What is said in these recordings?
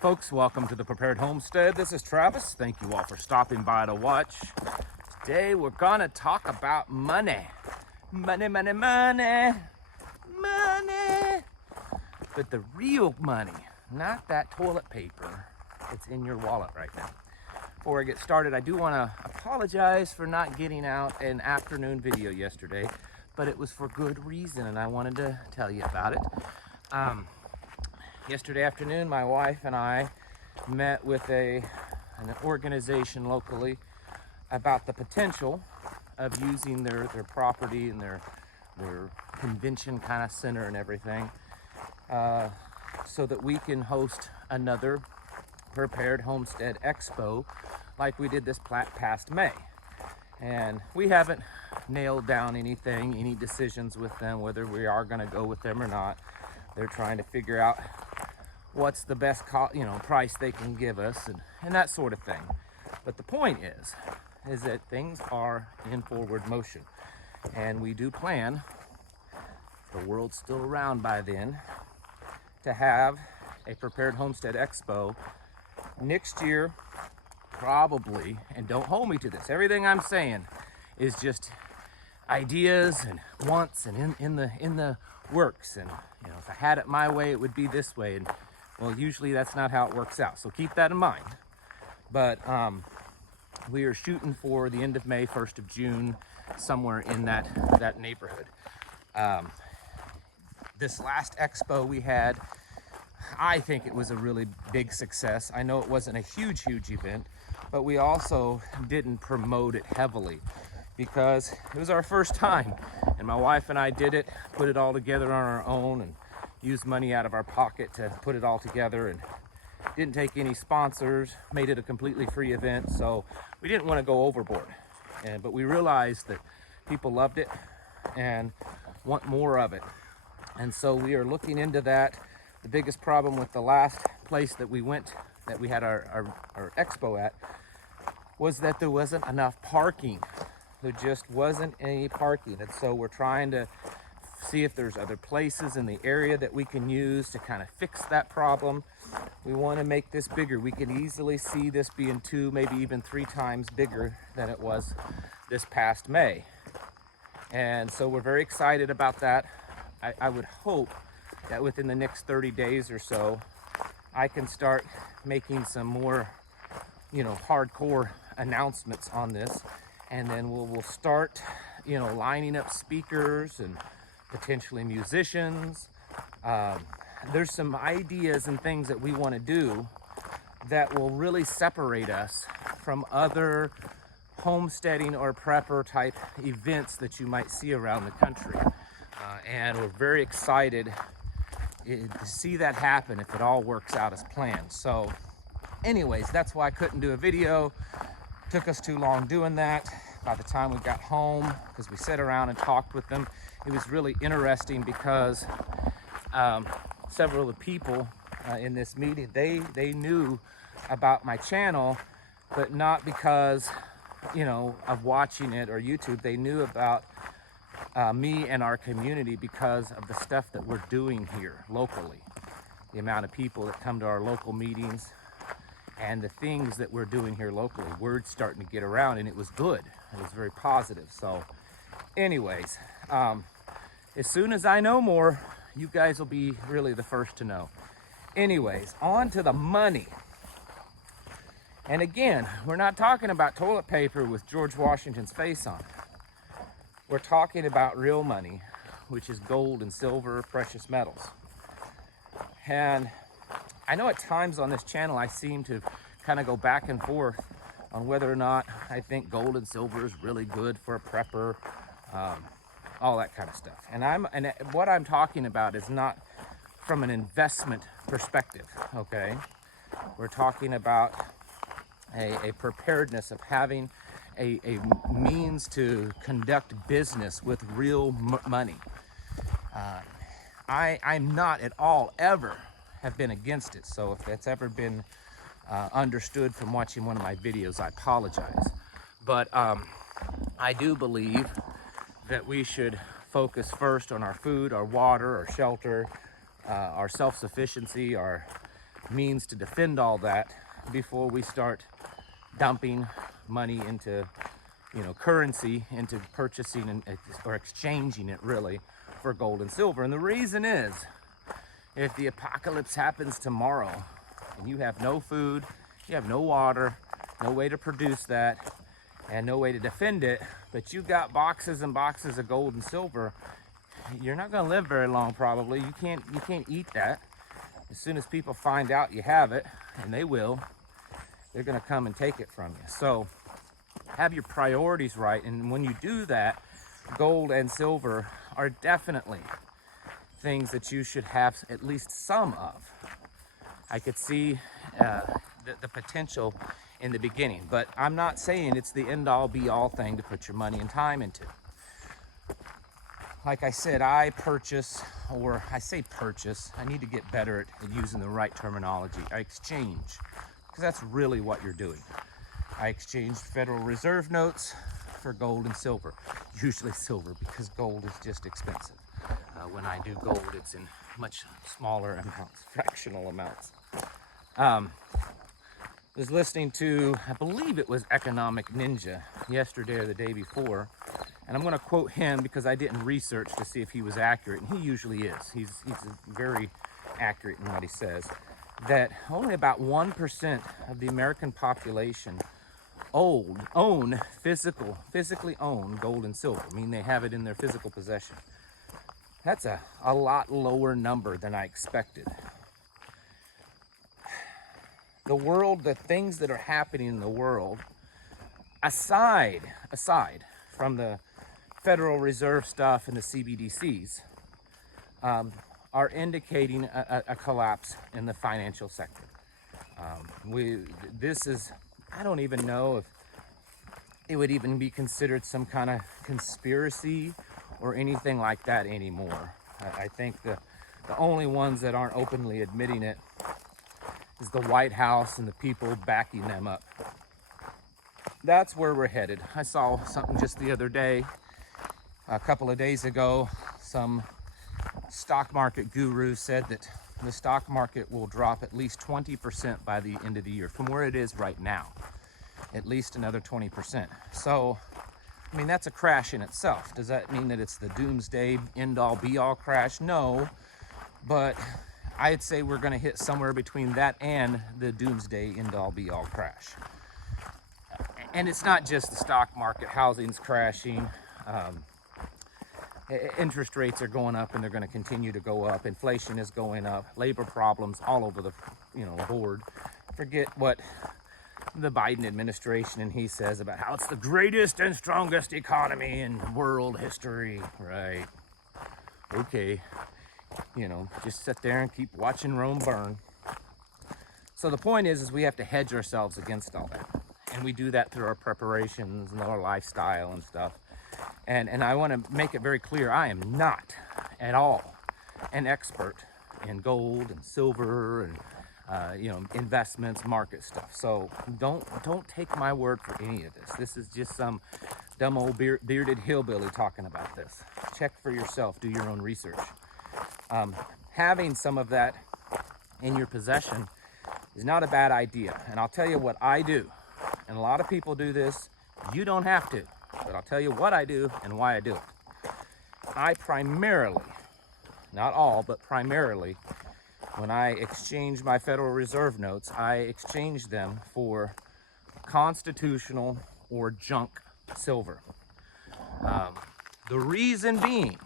folks, welcome to the Prepared Homestead. This is Travis. Thank you all for stopping by to watch. Today we're gonna talk about money. Money, money, money, money. But the real money, not that toilet paper that's in your wallet right now. Before I get started, I do wanna apologize for not getting out an afternoon video yesterday, but it was for good reason and I wanted to tell you about it. Yesterday afternoon, my wife and I met with an organization locally about the potential of using their property and their convention kind of center and everything so that we can host another Prepared Homestead Expo like we did this past May. And we haven't nailed down anything, any decisions with them, whether we are going to go with them or not. They're trying to figure out what's the best price they can give us and that sort of thing. But the point is that things are in forward motion, and we do plan, if the world's still around by then, to have a Prepared Homestead Expo next year, probably. And don't hold me to this, everything I'm saying is just ideas and wants and in the works. And if I had it my way, it would be this way. And well, usually that's not how it works out, so keep that in mind. But we are shooting for the end of May, 1st of June, somewhere in that neighborhood. This last expo we had, I think it was a really big success. I know it wasn't a huge event, but we also didn't promote it heavily because it was our first time, and my wife and I did it, put it all together on our own, and used money out of our pocket to put it all together, and didn't take any sponsors, made it a completely free event. So we didn't want to go overboard, but we realized that people loved it and want more of it, and so we are looking into that. The biggest problem with the last place that we went, that we had our expo at, was that there wasn't enough parking. There just wasn't any parking, and so we're trying to see if there's other places in the area that we can use to kind of fix that problem. We want to make this bigger. We can easily see this being 2, maybe even 3 times bigger than it was this past May. And so we're very excited about that. I would hope that within the next 30 days or so, I can start making some more, hardcore announcements on this. And then we'll start, lining up speakers and potentially musicians. There's some ideas and things that we want to do that will really separate us from other homesteading or prepper type events that you might see around the country. And we're very excited to see that happen if it all works out as planned. So anyways, that's why I couldn't do a video. Took us too long doing that. By the time we got home, because we sat around and talked with them, it was really interesting because several of the people in this meeting, they knew about my channel, but not because of watching it or YouTube. They knew about me and our community because of the stuff that we're doing here locally, the amount of people that come to our local meetings and the things that we're doing here locally. Word's starting to get around, and it was good. It was very positive. So anyways, as soon as I know more, you guys will be really the first to know. Anyways, on to the money. And again, we're not talking about toilet paper with George Washington's face on it. We're talking about real money, which is gold and silver, precious metals. And I know at times on this channel I seem to kind of go back and forth on whether or not I think gold and silver is really good for a prepper, all that kind of stuff. And what I'm talking about is not from an investment perspective, okay? We're talking about a preparedness of having a means to conduct business with real money. I'm not at all ever have been against it, so if that's ever been understood from watching one of my videos, I apologize. But I do believe that we should focus first on our food, our water, our shelter, our self-sufficiency, our means to defend all that before we start dumping money into, currency, into purchasing or exchanging it really for gold and silver. And the reason is, if the apocalypse happens tomorrow and you have no food, you have no water, no way to produce that, and no way to defend it, but you've got boxes and boxes of gold and silver, you're not going to live very long probably. You can't eat that. As soon as people find out you have it, and they will, they're going to come and take it from you. So have your priorities right, and when you do that, gold and silver are definitely things that you should have at least some of. I could see the potential in the beginning, but I'm not saying it's the end-all be-all thing to put your money and time into. Like I said, I purchase, or I say purchase, I need to get better at using the right terminology. I exchange, because that's really what you're doing. I exchange Federal Reserve notes for gold and silver, usually silver, because gold is just expensive. When I do gold, it's in much smaller amounts, fractional amounts. Was listening to, I believe it was Economic Ninja yesterday or the day before, and I'm going to quote him because I didn't research to see if he was accurate, and he usually is. He's very accurate in what he says, that only about 1% of the American population physically own gold and silver. I mean, they have it in their physical possession. That's a lot lower number than I expected. The world, the things that are happening in the world, aside from the Federal Reserve stuff and the CBDCs, are indicating a collapse in the financial sector. I don't even know if it would even be considered some kind of conspiracy or anything like that anymore. I think the only ones that aren't openly admitting it is the White House and the people backing them up. That's where we're headed. I saw something just the other day, a couple of days ago, some stock market guru said that the stock market will drop at least 20% by the end of the year from where it is right now, at least another 20%. So, I mean, that's a crash in itself. Does that mean that it's the doomsday end-all be-all crash? No, but I'd say we're going to hit somewhere between that and the doomsday end-all be-all crash. And it's not just the stock market. Housing's crashing. Interest rates are going up, and they're going to continue to go up. Inflation is going up. Labor problems all over the board. Forget what the Biden administration and he says about how it's the greatest and strongest economy in world history. Right? Okay. Just sit there and keep watching Rome burn. So the point is we have to hedge ourselves against all that. And we do that through our preparations and our lifestyle and stuff. And I want to make it very clear, I am not at all an expert in gold and silver and investments, market stuff. So don't take my word for any of this. This is just some dumb old bearded hillbilly talking about this. Check for yourself. Do your own research. Having some of that in your possession is not a bad idea. And I'll tell you what I do. And a lot of people do this. You don't have to. But I'll tell you what I do and why I do it. I primarily, not all, but primarily, when I exchange my Federal Reserve notes, I exchange them for constitutional or junk silver. The reason being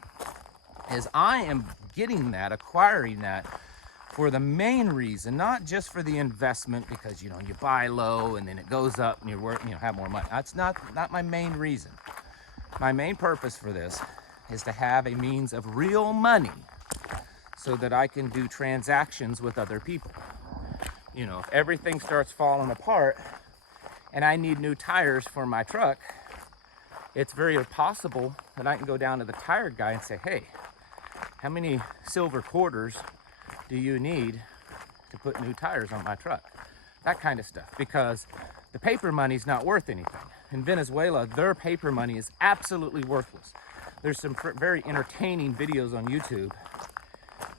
is I am acquiring that for the main reason, not just for the investment, because you buy low and then it goes up and you have more money. That's not my main reason. My main purpose for this is to have a means of real money so that I can do transactions with other people. If everything starts falling apart and I need new tires for my truck, it's very possible that I can go down to the tire guy and say, hey, how many silver quarters do you need to put new tires on my truck? That kind of stuff, because the paper money's not worth anything. In Venezuela, their paper money is absolutely worthless. There's some very entertaining videos on YouTube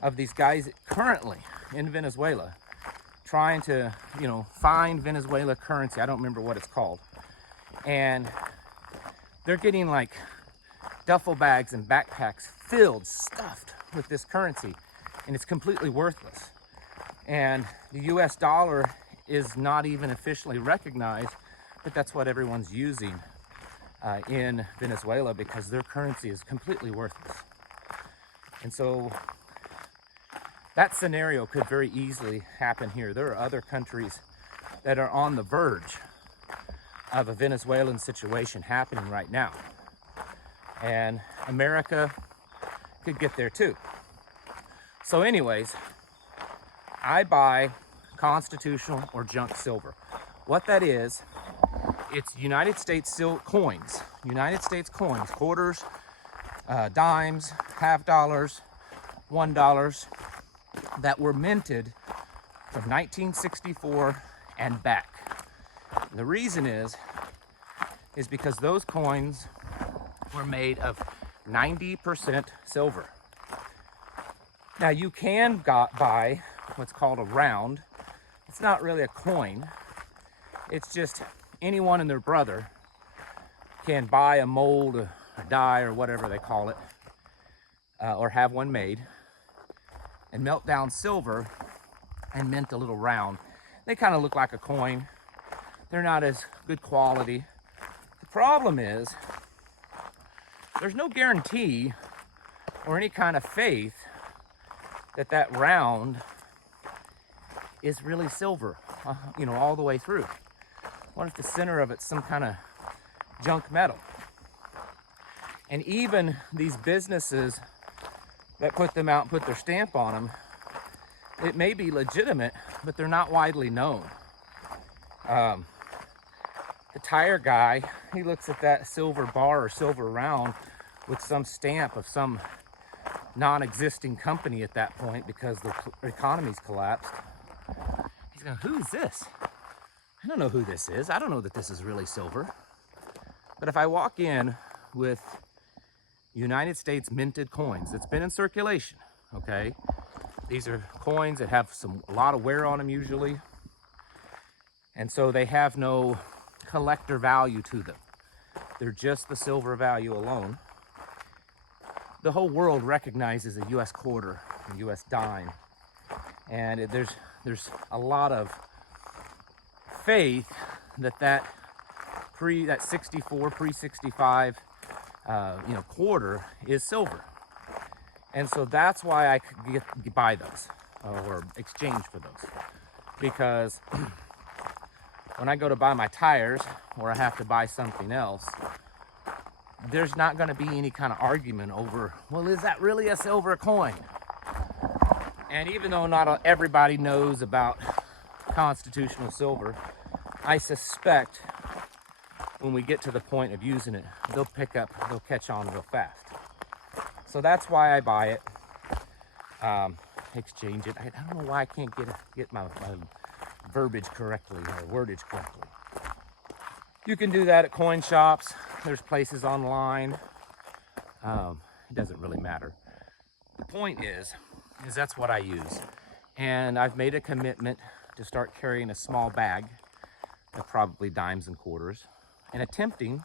of these guys currently in Venezuela trying to, find Venezuela currency. I don't remember what it's called. And they're getting like duffel bags and backpacks filled, stuffed with this currency, and it's completely worthless. And the US dollar is not even officially recognized, but that's what everyone's using in Venezuela because their currency is completely worthless. And so that scenario could very easily happen here. There are other countries that are on the verge of a Venezuelan situation happening right now. And America could get there too. So anyways, I buy constitutional or junk silver. What that is, it's United States coins, quarters, dimes, half dollars, $1 that were minted from 1964 and back. And the reason is because those coins were made of 90% silver. Now you can buy what's called a round. It's not really a coin. It's just anyone and their brother can buy a mold, a die, or whatever they call it, or have one made, and melt down silver and mint a little round. They kind of look like a coin. They're not as good quality. The problem is there's no guarantee or any kind of faith that that round is really silver, all the way through. What if the center of it's some kind of junk metal? And even these businesses that put them out and put their stamp on them, it may be legitimate, but they're not widely known. The tire guy, he looks at that silver bar or silver round with some stamp of some non-existing company at that point because the economy's collapsed. He's going, who is this? I don't know who this is. I don't know that this is really silver. But if I walk in with United States minted coins that's been in circulation, okay? These are coins that have a lot of wear on them usually. And so they have no collector value to them. They're just the silver value alone. The whole world recognizes a US quarter, a US dime. And there's a lot of faith that 64, pre-65 quarter is silver. And so that's why I could buy those or exchange for those. Because when I go to buy my tires or I have to buy something else, there's not going to be any kind of argument over, well, is that really a silver coin? And even though not everybody knows about constitutional silver, I suspect when we get to the point of using it, they'll catch on real fast. So that's why I buy it, exchange it. I don't know why I can't get my verbiage correctly or wordage correctly. You can do that at coin shops. There's places online. It doesn't really matter. The point is that's what I use. And I've made a commitment to start carrying a small bag of probably dimes and quarters and attempting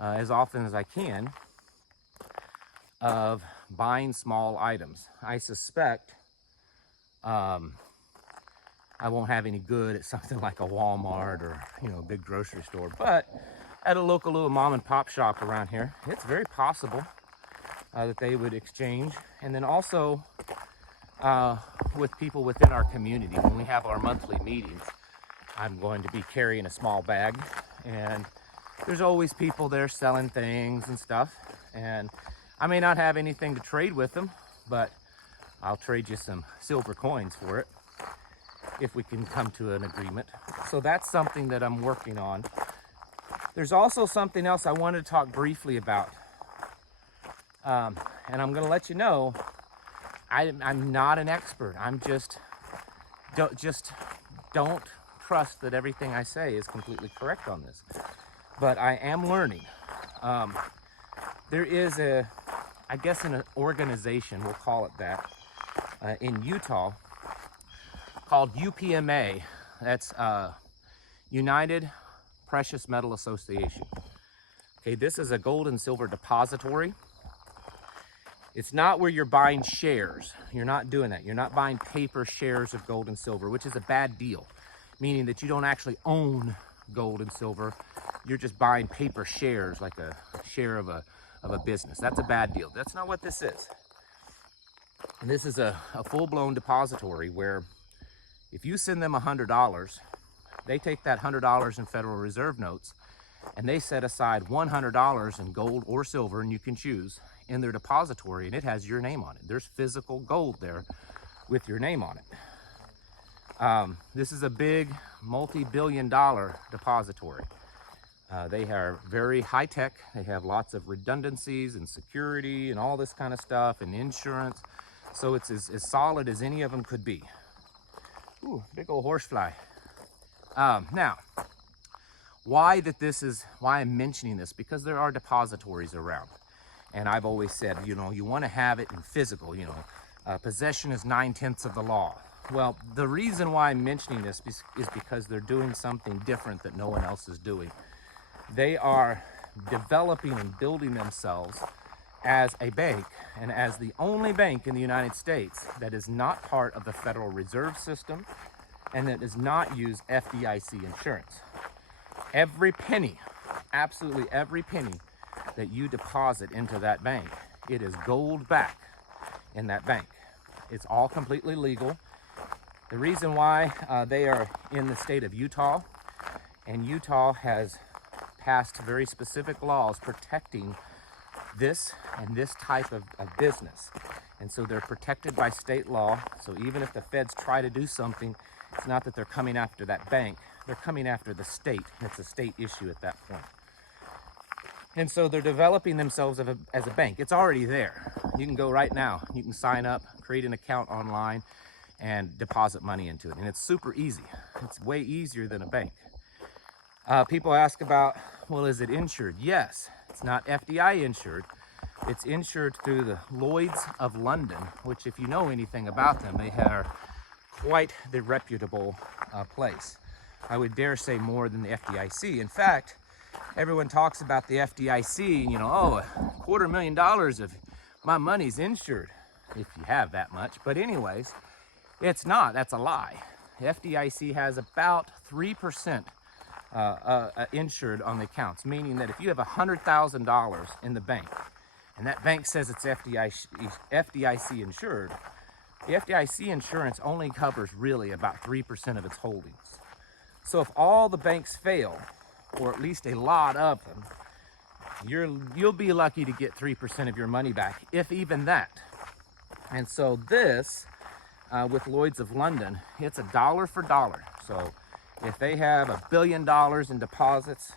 as often as I can of buying small items. I suspect I won't have any good at something like a Walmart or a big grocery store, but at a local little mom and pop shop around here, it's very possible that they would exchange. And then also with people within our community, when we have our monthly meetings, I'm going to be carrying a small bag, and there's always people there selling things and stuff. And I may not have anything to trade with them, but I'll trade you some silver coins for it if we can come to an agreement. So that's something that I'm working on. There's also something else I wanted to talk briefly about. And I'm going to let you know, I'm not an expert. I'm don't trust that everything I say is completely correct on this. But I am learning. There is I guess an organization, we'll call it that, in Utah called UPMA. That's United Precious Metal Association. Okay, this is a gold and silver depository. It's not where you're buying shares. You're not doing that. You're not buying paper shares of gold and silver, which is a bad deal, meaning that you don't actually own gold and silver. You're just buying paper shares, like a share of a business. That's a bad deal. That's not what this is. And this is a full-blown depository where if you send them $100, they take that $100 in Federal Reserve notes and they set aside $100 in gold or silver, and you can choose, in their depository, and it has your name on it. There's physical gold there with your name on it. This is a big multi-billion-dollar depository. They are very high-tech. They have lots of redundancies and security and all this kind of stuff and insurance. So it's as solid as any of them could be. Ooh, big old horsefly. Now, why I'm mentioning this? Because there are depositories around. And I've always said, you know, you want to have it in physical, you know, possession is 9/10 of the law. Well, the reason why I'm mentioning this is because they're doing something different that no one else is doing. They are developing and building themselves as a bank, and as the only bank in the United States that is not part of the Federal Reserve System and that does not use FDIC insurance. Every penny, absolutely every penny that you deposit into that bank, it is gold back in that bank. It's all completely legal. The reason why they are in the state of Utah, and Utah has passed very specific laws protecting this and this type of business. And so they're protected by state law. So even if the feds try to do something, it's not that they're coming after that bank, they're coming after the state. It's a state issue at that point. And so they're developing themselves as a bank. It's already there. You can go right now. You can sign up, create an account online, and deposit money into it. And it's super easy. It's way easier than a bank. People ask about, well, is it insured? Yes, it's not FDI insured. It's insured through the Lloyd's of London, which, if you know anything about them, they are quite the reputable place. I would dare say more than the FDIC. In fact, everyone talks about the FDIC, you know, oh, $250,000 of my money's insured, if you have that much. But anyways, it's not. That's a lie. The FDIC has about 3% insured on the accounts, meaning that if you have $100,000 in the bank, and that bank says it's FDIC insured, the FDIC insurance only covers really about 3% of its holdings. So if all the banks fail, or at least a lot of them, you'll be lucky to get 3% of your money back, if even that. And so this, with Lloyd's of London, it's a dollar for dollar. So if they have $1 billion in deposits,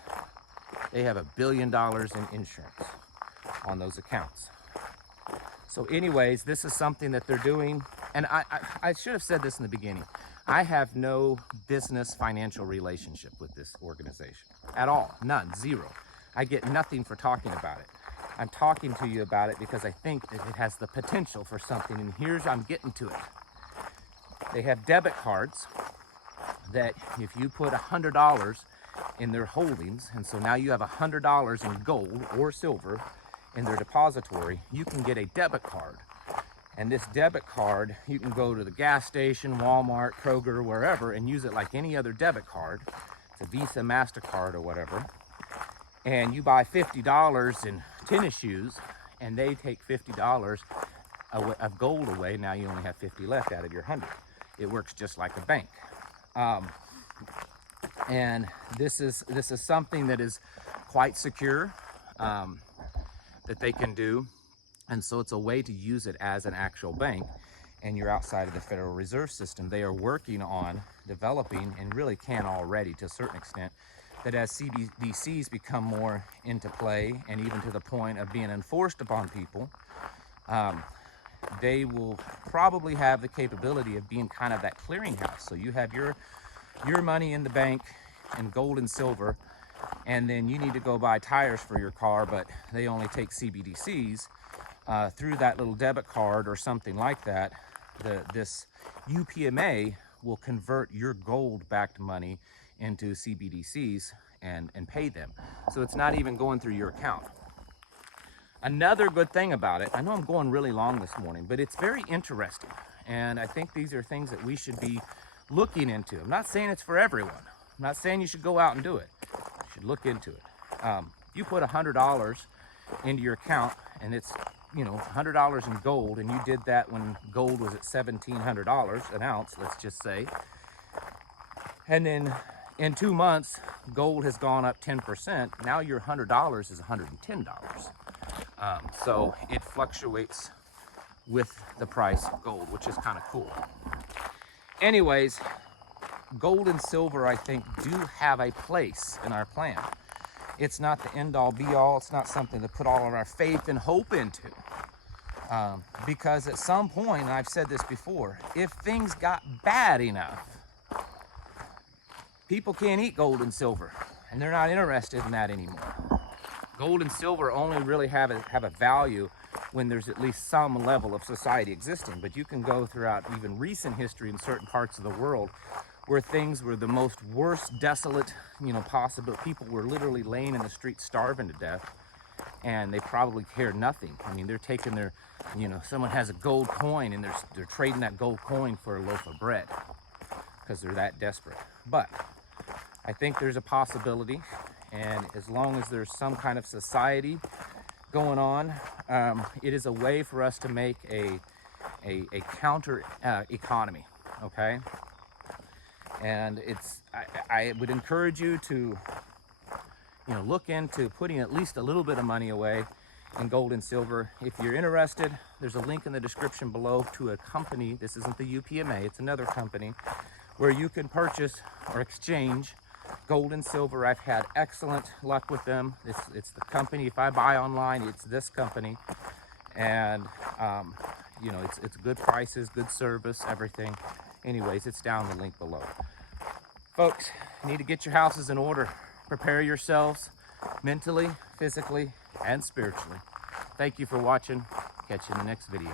they have $1 billion in insurance on those accounts. So anyways, this is something that they're doing. And I should have said this in the beginning. I have no business financial relationship with this organization at all. None. Zero. I get nothing for talking about it. I'm talking to you about it because I think that it has the potential for something. And here's, I'm getting to it. They have debit cards that if you put $100 in their holdings, and so now you have $100 in gold or silver in their depository, you can get a debit card. And this debit card, you can go to the gas station, Walmart, Kroger, wherever, and use it like any other debit card. It's a Visa, MasterCard, or whatever. And you buy $50 in tennis shoes, and they take $50 of gold away. Now you only have 50 left out of your 100. It works just like a bank. And this is something that is quite secure, that they can do. And so it's a way to use it as an actual bank, and you're outside of the Federal Reserve System. They are working on developing, and really can already to a certain extent, that as CBDCs become more into play, and even to the point of being enforced upon people, they will probably have the capability of being kind of that clearinghouse. So you have your money in the bank in gold and silver, and then you need to go buy tires for your car, but they only take CBDCs. Through that little debit card or something like that, this UPMA will convert your gold-backed money into CBDCs and pay them. So it's not even going through your account. Another good thing about it, I know I'm going really long this morning, but it's very interesting. And I think these are things that we should be looking into. I'm not saying it's for everyone. I'm not saying you should go out and do it. You should look into it. You put $100 into your account and it's, you know, $100 in gold, and you did that when gold was at $1,700 an ounce, let's just say. And then in 2 months, gold has gone up 10%. Now your $100 is $110. So it fluctuates with the price of gold, which is kind of cool. Anyways, gold and silver, I think, do have a place in our plan. It's not the end-all be-all. It's not something to put all of our faith and hope into. Because at some point, and I've said this before, if things got bad enough, people can't eat gold and silver, and they're not interested in that anymore. Gold and silver only really have a value when there's at least some level of society existing. But you can go throughout even recent history in certain parts of the world where things were the most worst, desolate, you know, possible. People were literally laying in the streets starving to death, and they probably cared nothing. I mean, they're taking their, you know, someone has a gold coin and they're trading that gold coin for a loaf of bread because they're that desperate. But I think there's a possibility, and as long as there's some kind of society going on, it is a way for us to make a counter economy, okay? And I would encourage you to, you know, look into putting at least a little bit of money away in gold and silver. If you're interested, there's a link in the description below to a company. This isn't the UPMA, it's another company where you can purchase or exchange gold and silver. I've had excellent luck with them. It's the company. If I buy online, it's this company, and you know, it's good prices, good service, everything. Anyways, it's down the link below. Folks, you need to get your houses in order. Prepare yourselves mentally, physically, and spiritually. Thank you for watching. Catch you in the next video.